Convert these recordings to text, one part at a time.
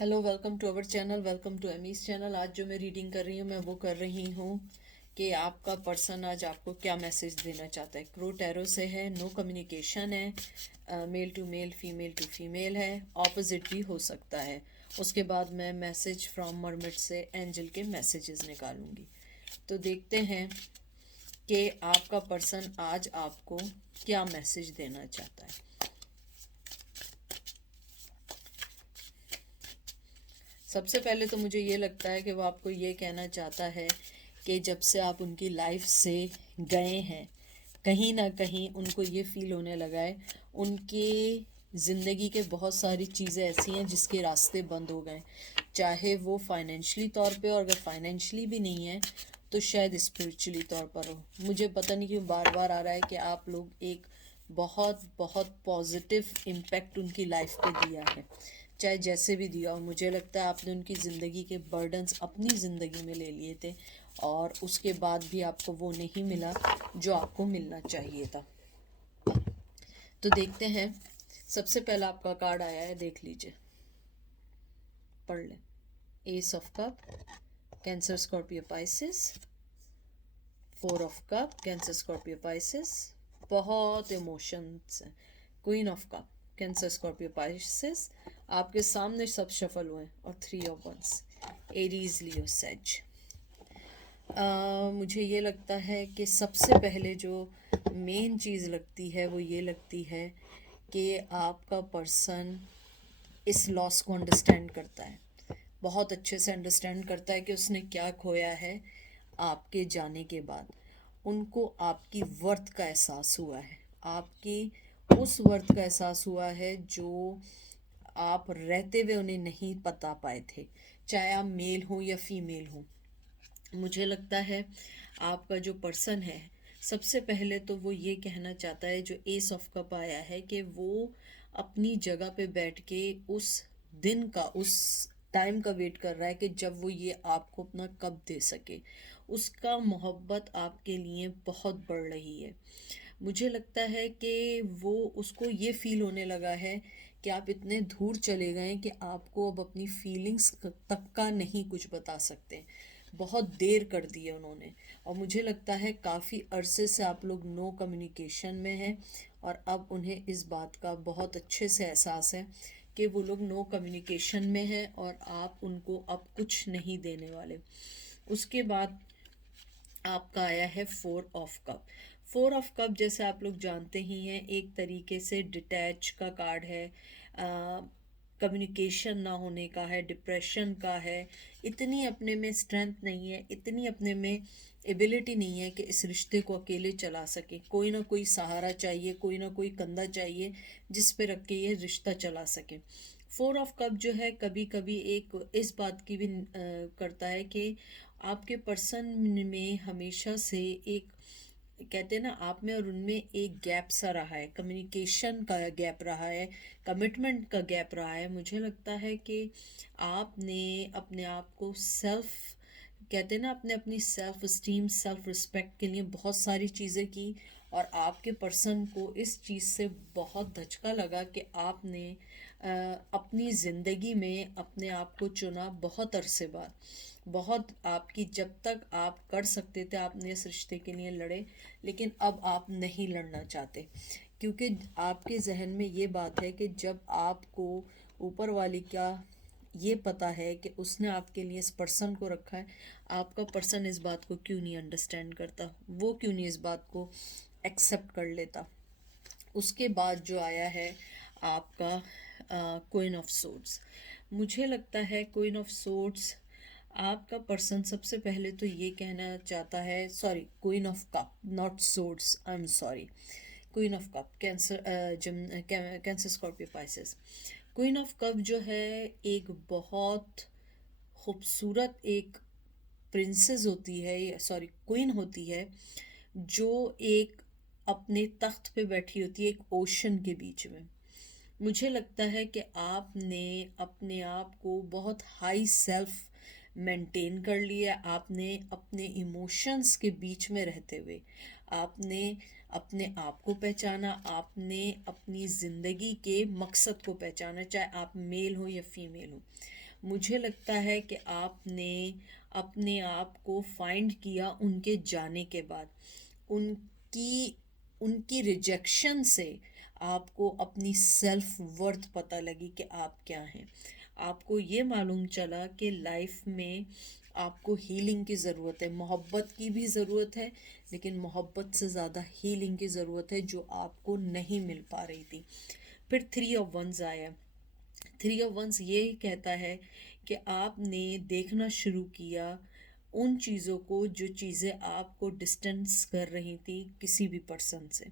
Hello, welcome to our channel, welcome to Amy's channel. आज जो मैं रीडिंग कर रही हूँ, मैं वो कर रही हूँ कि आपका पर्सन आज आपको क्या मैसेज देना चाहता है। क्रो टैरो से है, नो कम्युनिकेशन है, male to male, female to female है, ऑपोजिट भी हो सकता है। उसके बाद मैं मैसेज फ्रॉम मरमिट से एंजल के मैसेजेस निकालूंगी। तो देखते हैं कि आपका पर्सन आज आपको क्या मैसेज देना चाहता है। सबसे पहले तो मुझे ये लगता है कि वो आपको ये कहना चाहता है कि जब से आप उनकी लाइफ से गए हैं, कहीं ना कहीं उनको ये फील होने लगा है उनके ज़िंदगी के बहुत सारी चीज़ें ऐसी हैं जिसके रास्ते बंद हो गए। चाहे वो फाइनेंशियली तौर पे, और अगर फाइनेंशियली भी नहीं है तो शायद स्पिरिचुअली तौर पर हो। मुझे पता नहीं क्यों बार बार आ रहा है कि आप लोग एक बहुत बहुत पॉजिटिव इम्पैक्ट उनकी लाइफ पे दिया है, चाहे जैसे भी दिया हो। मुझे लगता है आपने उनकी ज़िंदगी के बर्डन्स अपनी ज़िंदगी में ले लिए थे और उसके बाद भी आपको वो नहीं मिला जो आपको मिलना चाहिए था। तो देखते हैं। सबसे पहला आपका कार्ड आया है, देख लीजिए, पढ़ लें। Ace of cup, Cancer Scorpio Pisces. Four of cup, Cancer Scorpio Pisces, बहुत इमोशंस हैं। Queen of cup, Cancer Scorpio Pisces, आपके सामने सब शफल हुए हैं। और three of wands, Aries Leo Sag. मुझे ये लगता है कि सबसे पहले जो मेन चीज़ लगती है वो ये लगती है कि आपका पर्सन इस लॉस को अंडरस्टैंड करता है, बहुत अच्छे से अंडरस्टैंड करता है कि उसने क्या खोया है। आपके जाने के बाद उनको आपकी वर्थ का एहसास हुआ है, आपकी उस वर्थ का एहसास हुआ है जो आप रहते हुए उन्हें नहीं पता पाए थे, चाहे आप मेल हो या फीमेल हो। मुझे लगता है आपका जो पर्सन है, सबसे पहले तो वो ये कहना चाहता है, जो एस ऑफ कप आया है, कि वो अपनी जगह पे बैठ के उस दिन का, उस टाइम का वेट कर रहा है कि जब वो ये आपको अपना कप दे सके। उसका मोहब्बत आपके लिए बहुत बढ़ रही है। मुझे लगता है कि वो, उसको ये फील होने लगा है कि आप इतने दूर चले गए कि आपको अब अपनी फीलिंग्स तक का नहीं कुछ बता सकते। बहुत देर कर दी है उन्होंने। और मुझे लगता है काफ़ी अरसे से आप लोग नो कम्युनिकेशन में हैं और अब उन्हें इस बात का बहुत अच्छे से एहसास है कि वो लोग नो कम्युनिकेशन में हैं और आप उनको अब कुछ नहीं देने वाले। उसके बाद आपका आया है four of cup. Four of cup, जैसे आप लोग जानते ही हैं, एक तरीके से डिटैच का कार्ड है, कम्युनिकेशन ना होने का है, डिप्रेशन का है। इतनी अपने में स्ट्रेंथ नहीं है, इतनी अपने में एबिलिटी नहीं है कि इस रिश्ते को अकेले चला सके। कोई ना कोई सहारा चाहिए, कोई ना कोई कंधा चाहिए जिस पे रख के ये रिश्ता चला सके। फोर ऑफ कप जो है, कभी कभी एक इस बात की भी करता है कि आपके पर्सन में हमेशा से एक, कहते हैं ना, आप में और उनमें एक गैप सा रहा है, कम्युनिकेशन का गैप रहा है, कमिटमेंट का गैप रहा है। मुझे लगता है कि आपने अपने आप को सेल्फ, कहते हैं ना, अपने अपनी सेल्फ इस्टीम, सेल्फ रिस्पेक्ट के लिए बहुत सारी चीज़ें की। और आपके पर्सन को इस चीज़ से बहुत धचका लगा कि आपने अपनी ज़िंदगी में अपने आप को चुना बहुत अरसे बाद। बहुत, आपकी जब तक आप कर सकते थे आपने इस रिश्ते के लिए लड़े, लेकिन अब आप नहीं लड़ना चाहते, क्योंकि आपके जहन में ये बात है कि जब आपको ऊपर वाली का ये पता है कि उसने आपके लिए इस पर्सन को रखा है, आपका पर्सन इस बात को क्यों नहीं अंडरस्टैंड करता, वो क्यों नहीं इस बात को एक्सेप्ट कर लेता। उसके बाद जो आया है आपका क्वीन ऑफ सोर्ड्स। मुझे लगता है क्वीन ऑफ सोर्ड्स, आपका पर्सन सबसे पहले तो ये कहना चाहता है, sorry, queen of cup, not swords, I am sorry. Queen of cup, cancer, cancer Scorpio Pisces. Queen of cup जो है, एक बहुत खूबसूरत एक प्रिंसेस होती है, सॉरी क्वीन होती है, जो एक अपने तख्त पे बैठी होती है एक ओशन के बीच में। मुझे लगता है कि आपने अपने आप को बहुत हाई सेल्फ मेंटेन कर लिया। आपने अपने इमोशंस के बीच में रहते हुए आपने अपने आप को पहचाना, आपने अपनी ज़िंदगी के मकसद को पहचाना, चाहे आप मेल हो या फीमेल हो। मुझे लगता है कि आपने अपने आप को फाइंड किया उनके जाने के बाद। उनकी उनकी रिजेक्शन से आपको अपनी सेल्फ वर्थ पता लगी कि आप क्या हैं। आपको ये मालूम चला कि लाइफ में आपको हीलिंग की ज़रूरत है, मोहब्बत की भी ज़रूरत है, लेकिन मोहब्बत से ज़्यादा हीलिंग की ज़रूरत है जो आपको नहीं मिल पा रही थी। फिर थ्री ऑफ वंस आया। थ्री ऑफ वंस ये कहता है कि आपने देखना शुरू किया उन चीज़ों को जो चीज़ें आपको डिस्टेंस कर रही थी किसी भी पर्सन से।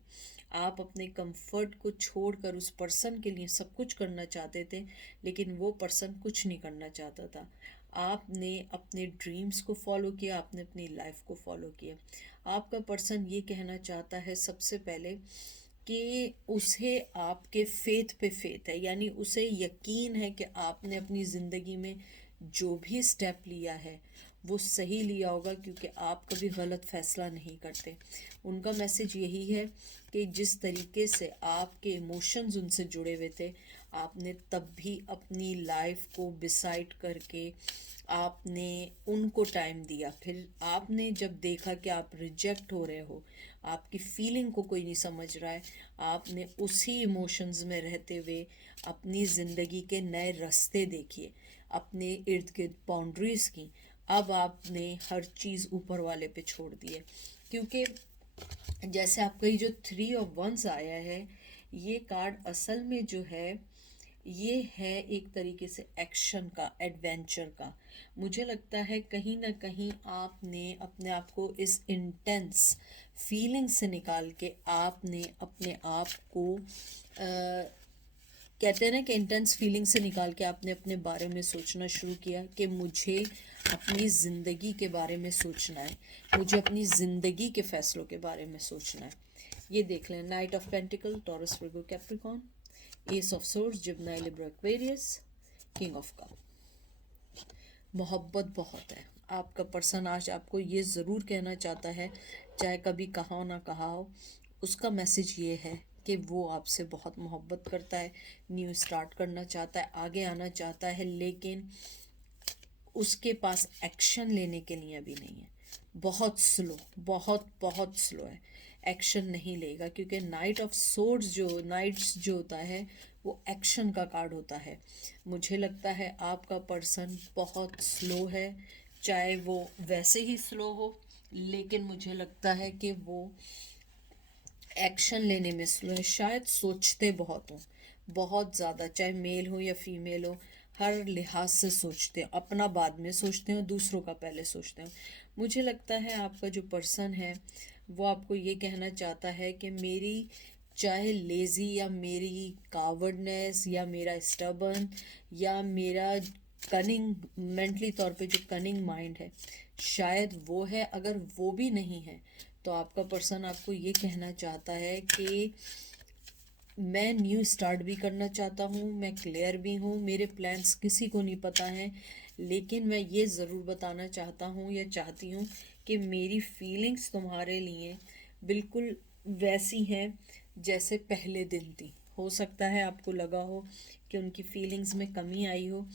आप अपने कंफर्ट को छोड़कर उस पर्सन के लिए सब कुछ करना चाहते थे, लेकिन वो पर्सन कुछ नहीं करना चाहता था। आपने अपने ड्रीम्स को फॉलो किया, आपने अपनी लाइफ को फॉलो किया। आपका पर्सन ये कहना चाहता है सबसे पहले कि उसे आपके फेथ पे फेथ है, यानी उसे यकीन है कि आपने अपनी ज़िंदगी में जो भी स्टेप लिया है वो सही लिया होगा, क्योंकि आप कभी गलत फ़ैसला नहीं करते। उनका मैसेज यही है कि जिस तरीके से आपके इमोशंस उनसे जुड़े हुए थे, आपने तब भी अपनी लाइफ को डिसाइड करके आपने उनको टाइम दिया। फिर आपने जब देखा कि आप रिजेक्ट हो रहे हो, आपकी फीलिंग को कोई नहीं समझ रहा है, आपने उसी इमोशंस में रहते हुए अपनी ज़िंदगी के नए रास्ते देखिए, अपने इर्द गिर्द बाउंड्रीज़ की। अब आपने हर चीज़ ऊपर वाले पे छोड़ दी है, क्योंकि जैसे आपका ये जो थ्री ऑफ वंस आया है, ये कार्ड असल में जो है ये है एक तरीके से एक्शन का, एडवेंचर का। मुझे लगता है कहीं ना कहीं आपने अपने आप को इस इंटेंस फीलिंग से निकाल के आपने अपने आप को कहते हैं ना कि इंटेंस फीलिंग से निकाल के आपने अपने बारे में सोचना शुरू किया कि मुझे अपनी ज़िंदगी के बारे में सोचना है, मुझे अपनी ज़िंदगी के फ़ैसलों के बारे में सोचना है। ये देख लें, knight of pentacles, Taurus, Virgo, Capricorn, ace of swords, Gemini, Libra, Aquarius, king of cup. मोहब्बत बहुत है। आपका पर्सन आज आपको ये ज़रूर कहना चाहता है, चाहे कभी कहा हो ना कहा हो, उसका मैसेज ये है कि वो आपसे बहुत मोहब्बत करता है, न्यू स्टार्ट करना चाहता है, आगे आना चाहता है, लेकिन उसके पास एक्शन लेने के लिए अभी नहीं है। बहुत स्लो, बहुत बहुत स्लो है, एक्शन नहीं लेगा, क्योंकि नाइट ऑफ सोर्ड्स जो नाइट्स जो होता है वो एक्शन का कार्ड होता है। मुझे लगता है आपका पर्सन बहुत स्लो है, चाहे वो वैसे ही स्लो हो, लेकिन मुझे लगता है कि वो एक्शन लेने में स्लो है। शायद सोचते बहुत हों, बहुत ज़्यादा, चाहे मेल हो या फीमेल हो, हर लिहाज से सोचते हैं, अपना बाद में सोचते हैं, दूसरों का पहले सोचते हैं। मुझे लगता है आपका जो पर्सन है वो आपको ये कहना चाहता है कि मेरी चाहे लेज़ी या मेरी कावर्डनेस या मेरा स्टबर्न या मेरा कनिंग, मेंटली तौर पे जो कनिंग माइंड है, शायद वो है। अगर वो भी नहीं है तो आपका पर्सन आपको ये कहना चाहता है कि मैं न्यू स्टार्ट भी करना चाहता हूँ, मैं क्लियर भी हूँ, मेरे प्लान्स किसी को नहीं पता हैं, लेकिन मैं ये ज़रूर बताना चाहता हूँ या चाहती हूँ कि मेरी फीलिंग्स तुम्हारे लिए बिल्कुल वैसी हैं जैसे पहले दिन थी। हो सकता है आपको लगा हो कि उनकी फीलिंग्स में कमी आई हो,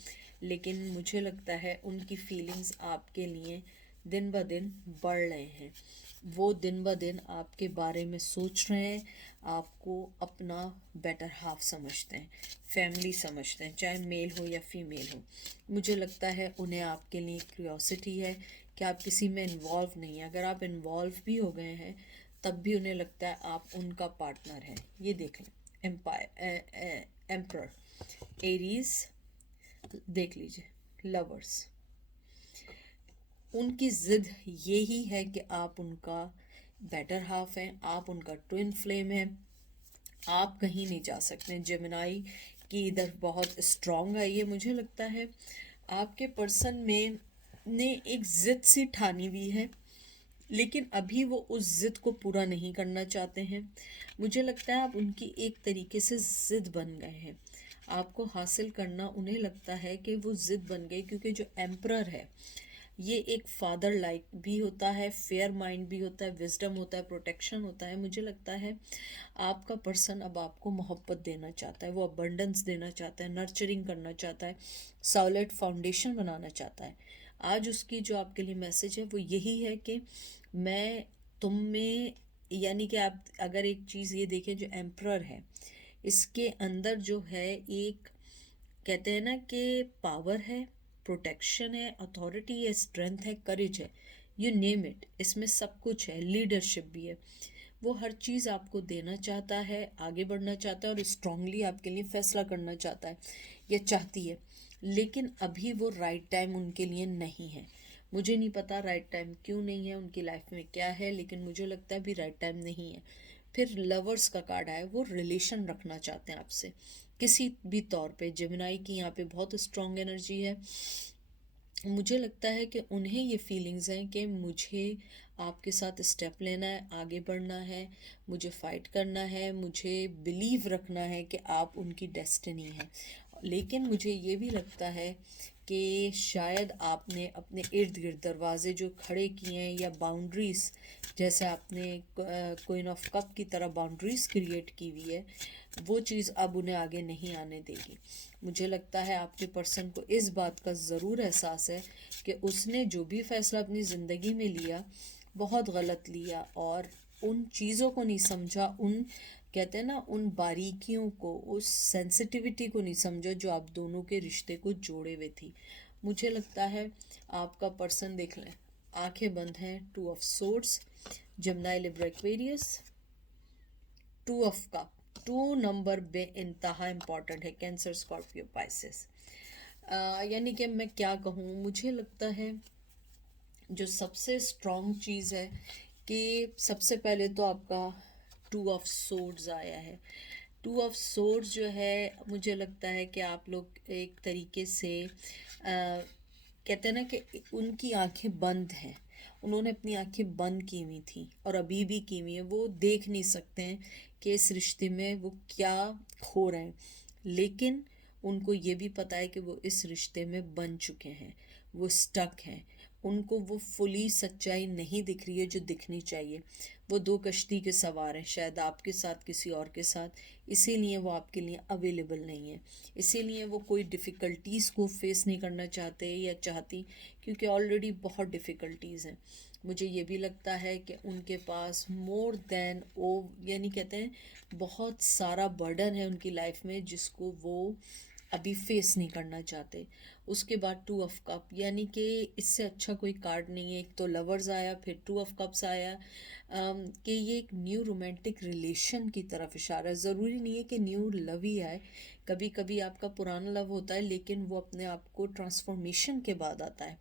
लेकिन मुझे लगता है उनकी फीलिंग्स आपके लिए दिन ब दिन बढ़ रहे हैं। वो दिन ब दिन आपके बारे में सोच रहे हैं, आपको अपना बेटर हाफ समझते हैं, फैमिली समझते हैं, चाहे मेल हो या फीमेल हो। मुझे लगता है उन्हें आपके लिए क्यूरियोसिटी है कि आप किसी में इन्वॉल्व नहीं हैं। अगर आप इन्वॉल्व भी हो गए हैं तब भी उन्हें लगता है आप उनका पार्टनर है। ये देख लें, एम्परर, एरीज, देख लीजिए, लवर्स। उनकी ज़िद यही है कि आप उनका बेटर हाफ हैं, आप उनका ट्विन फ्लेम है, आप कहीं नहीं जा सकते। जेमिनाई की इधर बहुत स्ट्रॉन्ग है। ये मुझे लगता है आपके पर्सन में ने एक ज़िद सी ठानी हुई है, लेकिन अभी वो उस ज़िद को पूरा नहीं करना चाहते हैं। मुझे लगता है आप उनकी एक तरीके से ज़िद बन गए हैं। आपको हासिल करना उन्हें लगता है कि वो ज़िद बन गई, क्योंकि जो एम्परर है, ये एक फादर लाइक भी होता है, फेयर माइंड भी होता है, विजडम होता है, प्रोटेक्शन होता है। मुझे लगता है आपका पर्सन अब आपको मोहब्बत देना चाहता है, वो अबंडेंस देना चाहता है, नर्चरिंग करना चाहता है, सॉलिड फाउंडेशन बनाना चाहता है। आज उसकी जो आपके लिए मैसेज है वो यही है कि मैं तुम में, यानी कि आप अगर एक चीज़ ये देखें, जो एम्परर है इसके अंदर जो है एक, कहते हैं ना कि पावर है, प्रोटेक्शन है, अथॉरिटी है, स्ट्रेंथ है, करेज है, यू नेम इट, इसमें सब कुछ है, लीडरशिप भी है। वो हर चीज़ आपको देना चाहता है, आगे बढ़ना चाहता है और स्ट्रांगली आपके लिए फैसला करना चाहता है या चाहती है। लेकिन अभी वो राइट टाइम उनके लिए नहीं है। मुझे नहीं पता राइट टाइम क्यों नहीं है, उनकी लाइफ में क्या है, लेकिन मुझे लगता है अभी राइट टाइम नहीं है। फिर लवर्स का कार्ड आया, वो रिलेशन रखना चाहते हैं आपसे किसी भी तौर पे। जेमिनाई की यहाँ पे बहुत स्ट्रांग एनर्जी है। मुझे लगता है कि उन्हें ये फीलिंग्स हैं कि मुझे आपके साथ स्टेप लेना है, आगे बढ़ना है, मुझे फाइट करना है, मुझे बिलीव रखना है कि आप उनकी डेस्टिनी है। लेकिन मुझे ये भी लगता है कि शायद आपने अपने इर्द गिर्द दरवाजे जो खड़े किए हैं या बाउंड्रीज, जैसे आपने क्वीन ऑफ कप की तरह बाउंड्रीज क्रिएट की हुई है, वो चीज़ अब उन्हें आगे नहीं आने देगी। मुझे लगता है आपके पर्सन को इस बात का ज़रूर एहसास है कि उसने जो भी फैसला अपनी ज़िंदगी में लिया बहुत गलत लिया, और उन चीज़ों को नहीं समझा, उन, कहते हैं ना, उन बारीकियों को, उस सेंसिटिविटी को नहीं समझा जो आप दोनों के रिश्ते को जोड़े हुए थी। मुझे लगता है आपका पर्सन, देख लें, आंखें बंद हैं, two of swords, Gemini Libra Aquarius, two of cup, two number बे इंतहा इम्पॉर्टेंट है, कैंसर स्कॉर्पियो पाइसेस। यानी कि मैं क्या कहूँ, मुझे लगता है जो सबसे स्ट्रॉन्ग चीज़ है कि सबसे पहले तो आपका टू ऑफ सोर्ड्स आया है। टू ऑफ सोर्ड्स जो है, मुझे लगता है कि आप लोग एक तरीके से कहते हैं ना कि उनकी आंखें बंद हैं, उन्होंने अपनी आंखें बंद की हुई थी और अभी भी की हुई है। वो देख नहीं सकते हैं कि इस रिश्ते में वो क्या खो रहे हैं, लेकिन उनको ये भी पता है कि वो इस रिश्ते में बन चुके हैं, वो स्टक हैं। उनको वो फुली सच्चाई नहीं दिख रही है जो दिखनी चाहिए। वो दो कश्ती के सवार हैं, शायद आपके साथ, किसी और के साथ, इसीलिए वो आपके लिए अवेलेबल नहीं है। इसीलिए वो कोई डिफ़िकल्टीज़ को फेस नहीं करना चाहते या चाहती, क्योंकि ऑलरेडी बहुत डिफ़िकल्टीज़ हैं। मुझे ये भी लगता है कि उनके पास मोर देन ओ, यानी कहते हैं बहुत सारा बर्डन है उनकी लाइफ में जिसको वो अभी फेस नहीं करना चाहते। उसके बाद टू ऑफ कप, यानी कि इससे अच्छा कोई कार्ड नहीं है। एक तो लवर्स आया, फिर टू ऑफ कप्स आया, कि ये एक न्यू रोमांटिक रिलेशन की तरफ इशारा है। ज़रूरी नहीं है कि न्यू लव ही आए, कभी कभी आपका पुराना लव होता है लेकिन वो अपने आप को ट्रांसफॉर्मेशन के बाद आता है।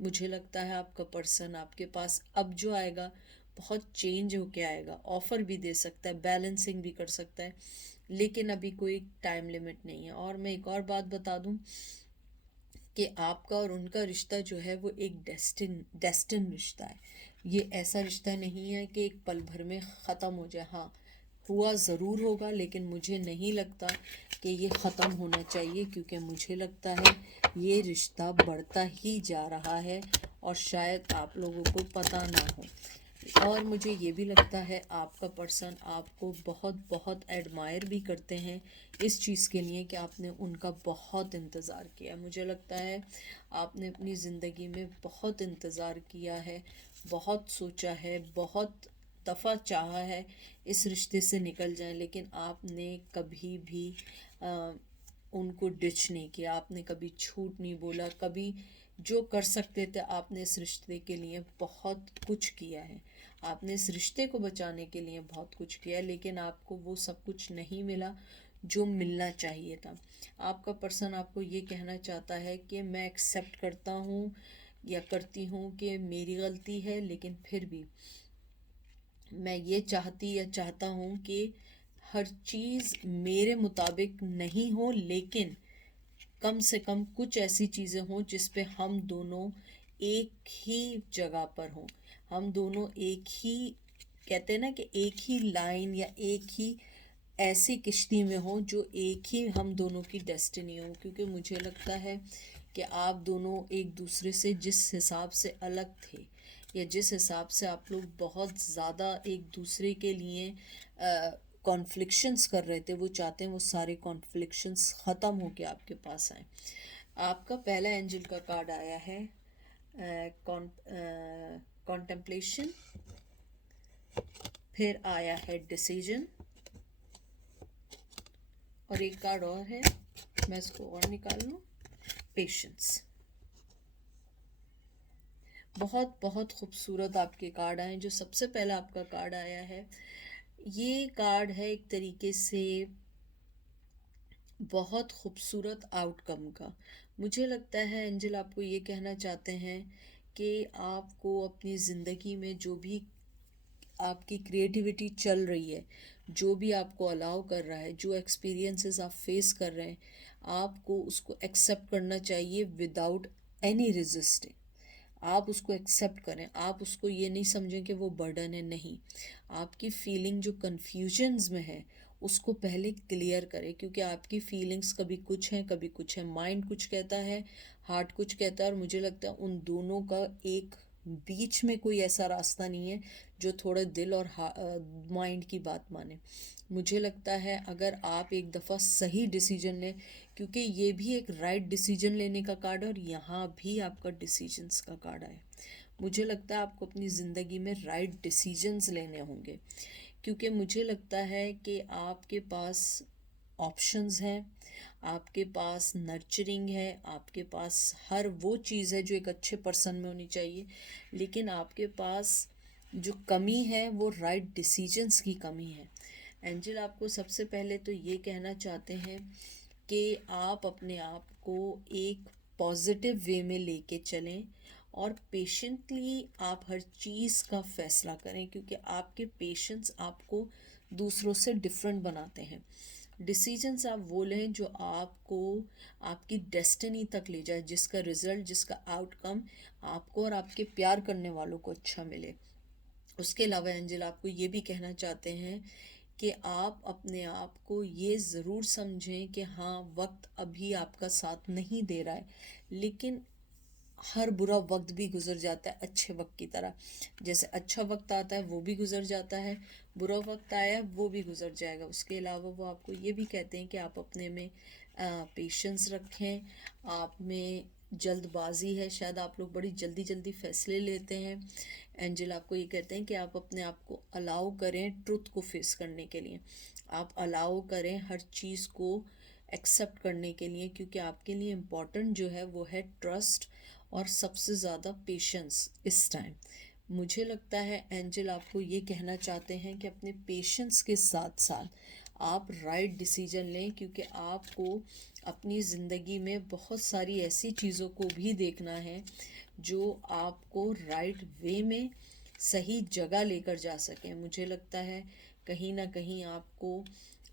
मुझे लगता है आपका पर्सन आपके पास अब जो आएगा बहुत चेंज होके आएगा, ऑफ़र भी दे सकता है, बैलेंसिंग भी कर सकता है, लेकिन अभी कोई टाइम लिमिट नहीं है। और मैं एक और बात बता दूं कि आपका और उनका रिश्ता जो है वो एक डेस्टिन रिश्ता है। ये ऐसा रिश्ता नहीं है कि एक पल भर में ख़त्म हो जाए। हाँ, हुआ ज़रूर होगा, लेकिन मुझे नहीं लगता कि ये ख़त्म होना चाहिए, क्योंकि मुझे लगता है ये रिश्ता बढ़ता ही जा रहा है और शायद आप लोगों को पता ना हो। और मुझे ये भी लगता है आपका पर्सन आपको बहुत बहुत एडमायर भी करते हैं इस चीज़ के लिए कि आपने उनका बहुत इंतज़ार किया। मुझे लगता है आपने अपनी ज़िंदगी में बहुत इंतज़ार किया है, बहुत सोचा है, बहुत दफ़ा चाहा है इस रिश्ते से निकल जाएं, लेकिन आपने कभी भी उनको डिच नहीं किया, आपने कभी झूठ नहीं बोला, कभी जो कर सकते थे आपने इस रिश्ते के लिए बहुत कुछ किया है। आपने इस रिश्ते को बचाने के लिए बहुत कुछ किया, लेकिन आपको वो सब कुछ नहीं मिला जो मिलना चाहिए था। आपका पर्सन आपको ये कहना चाहता है कि मैं एक्सेप्ट करता हूँ या करती हूँ कि मेरी गलती है, लेकिन फिर भी मैं ये चाहती या चाहता हूँ कि हर चीज़ मेरे मुताबिक नहीं हो, लेकिन कम से कम कुछ ऐसी चीज़ें हों जिस पे हम दोनों एक ही जगह पर हों, हम दोनों एक ही, कहते हैं ना कि एक ही लाइन या एक ही ऐसी किश्ती में हो जो एक ही हम दोनों की डेस्टिनी हो। क्योंकि मुझे लगता है कि आप दोनों एक दूसरे से जिस हिसाब से अलग थे या जिस हिसाब से आप लोग बहुत ज़्यादा एक दूसरे के लिए कॉन्फ्लिक्शंस कर रहे थे, वो चाहते हैं वो सारे कॉन्फ्लिक्शंस ख़त्म होके आपके पास आए। आपका पहला एंजल का कार्ड आया है कॉन्टेम्पलेशन, फिर आया है डिसीजन, और एक कार्ड और है, मैं इसको और निकाल लूँ, पेशेंस। बहुत बहुत खूबसूरत आपके कार्ड आए। जो सबसे पहला आपका कार्ड आया है, ये कार्ड है एक तरीके से बहुत खूबसूरत आउटकम का। मुझे लगता है एंजल आपको ये कहना चाहते हैं कि आपको अपनी ज़िंदगी में जो भी आपकी क्रिएटिविटी चल रही है, जो भी आपको अलाउ कर रहा है, जो एक्सपीरियंसेस आप फेस कर रहे हैं, आपको उसको एक्सेप्ट करना चाहिए विदाउट एनी रेजिस्टिंग। आप उसको एक्सेप्ट करें, आप उसको ये नहीं समझें कि वो बर्डन है, नहीं। आपकी फीलिंग जो कन्फ्यूजन्स में है उसको पहले क्लियर करें, क्योंकि आपकी फीलिंग्स कभी कुछ हैं कभी कुछ है, माइंड कुछ कहता है, हार्ट कुछ कहता है, और मुझे लगता है उन दोनों का एक बीच में कोई ऐसा रास्ता नहीं है जो थोड़ा दिल और माइंड की बात माने। मुझे लगता है अगर आप एक दफ़ा सही डिसीजन लें, क्योंकि ये भी एक राइट डिसीजन लेने का कार्ड है और यहाँ भी आपका डिसीजंस का कार्ड है। मुझे लगता है आपको अपनी ज़िंदगी में राइट डिसीजंस लेने होंगे, क्योंकि मुझे लगता है कि आपके पास ऑप्शंस हैं, आपके पास नर्चरिंग है, आपके पास हर वो चीज़ है जो एक अच्छे पर्सन में होनी चाहिए, लेकिन आपके पास जो कमी है वो राइट डिसीजंस की कमी है। एंजल आपको सबसे पहले तो ये कहना चाहते हैं कि आप अपने आप को एक पॉजिटिव वे में लेके चलें और पेशेंटली आप हर चीज़ का फैसला करें, क्योंकि आपके पेशेंस आपको दूसरों से डिफरेंट बनाते हैं। डिसीजंस आप वो लें जो आपको आपकी डेस्टिनी तक ले जाए, जिसका रिज़ल्ट, जिसका आउटकम आपको और आपके प्यार करने वालों को अच्छा मिले। उसके अलावा एंजल आपको ये भी कहना चाहते हैं कि आप अपने आप को ये ज़रूर समझें कि हाँ, वक्त अभी आपका साथ नहीं दे रहा है, लेकिन हर बुरा वक्त भी गुजर जाता है अच्छे वक्त की तरह। जैसे अच्छा वक्त आता है वो भी गुजर जाता है, बुरा वक्त आया है वो भी गुजर जाएगा। उसके अलावा वो आपको ये भी कहते हैं कि आप अपने में पेशेंस रखें, आप में जल्दबाजी है, शायद आप लोग बड़ी जल्दी जल्दी फैसले लेते हैं। एंजल आपको ये कहते हैं कि आप अपने आप को अलाउ करें ट्रुथ को फेस करने के लिए, आप अलाउ करें हर चीज़ को एक्सेप्ट करने के लिए, क्योंकि आपके लिए इम्पॉर्टेंट जो है वो है ट्रस्ट और सबसे ज़्यादा पेशेंस इस टाइम। मुझे लगता है एंजल आपको ये कहना चाहते हैं कि अपने पेशेंस के साथ साथ आप राइट डिसीजन लें, क्योंकि आपको अपनी ज़िंदगी में बहुत सारी ऐसी चीज़ों को भी देखना है जो आपको राइट वे में सही जगह लेकर जा सकें। मुझे लगता है कहीं ना कहीं आपको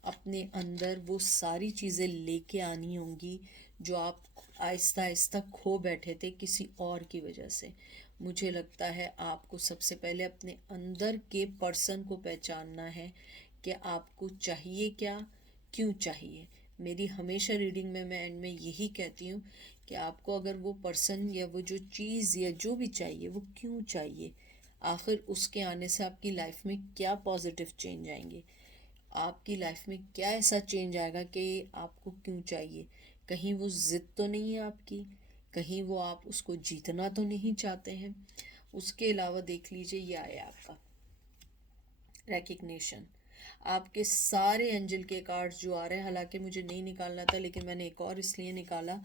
अपने अंदर वो सारी चीज़ें लेके आनी होंगी जो आप आहिस्ता आहिस्ता खो बैठे थे किसी और की वजह से। मुझे लगता है आपको सबसे पहले अपने अंदर के पर्सन को पहचानना है कि आपको चाहिए क्या, क्यों चाहिए। मेरी हमेशा रीडिंग में मैं एंड में यही कहती हूँ कि आपको अगर वो पर्सन या वो जो चीज़ या जो भी चाहिए वो क्यों चाहिए, आखिर उसके आने से आपकी लाइफ में क्या पॉजिटिव चेंज आएंगे, आपकी लाइफ में क्या ऐसा चेंज आएगा कि आपको क्यों चाहिए। कहीं वो ज़िद तो नहीं है आपकी, कहीं वो आप उसको जीतना तो नहीं चाहते हैं। उसके अलावा देख लीजिए ये आया आपका रिकग्निशन। आपके सारे एंजल के कार्ड्स जो आ रहे हैं, हालांकि मुझे नहीं निकालना था लेकिन मैंने एक और इसलिए निकाला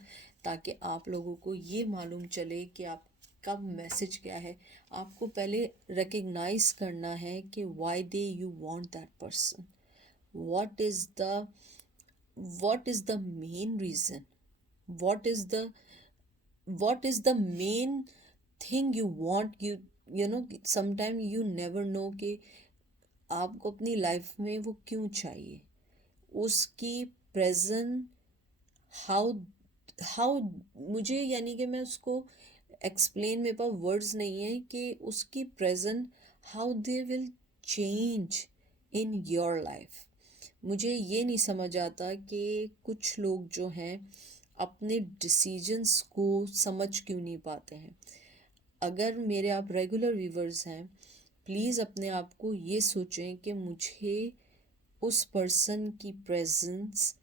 ताकि आप लोगों को ये मालूम चले कि आपका मैसेज क्या है। आपको पहले रिकग्नाइज करना है कि why they you want that person, what is the what is the main reason, what is the what is the main thing you want, you know sometime you never know कि आपको अपनी life में वो क्यों चाहिए, उसकी present how how मुझे यानी कि मैं उसको एक्सप्लेन, मेरे पास वर्ड्स नहीं है कि उसकी present how they will change in your life. मुझे ये नहीं समझ आता कि कुछ लोग जो हैं अपने डिसीजंस को समझ क्यों नहीं पाते हैं। अगर मेरे आप रेगुलर व्यूवर्स हैं, प्लीज़ अपने आप को ये सोचें कि मुझे उस पर्सन की प्रेजेंस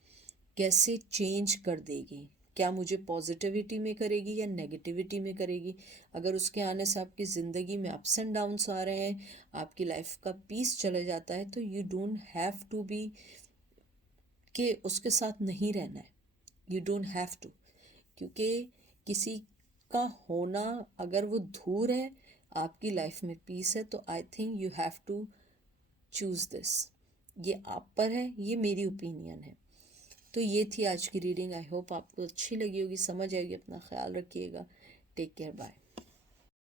कैसे चेंज कर देगी, क्या मुझे पॉजिटिविटी में करेगी या नेगेटिविटी में करेगी। अगर उसके आने से आपकी ज़िंदगी में अप्स एंड डाउन्स आ रहे हैं, आपकी लाइफ का पीस चले जाता है, तो you don't have to be कि उसके साथ नहीं रहना है। यू डोंट हैव टू, क्योंकि किसी का होना अगर वो दूर है, आपकी लाइफ में पीस है, तो I think you have to choose this. ये आप पर है, ये मेरी ओपिनियन है। तो ये थी आज की रीडिंग। आई होप आपको अच्छी लगी होगी, समझ आएगी। अपना ख्याल रखिएगा। Take care, bye.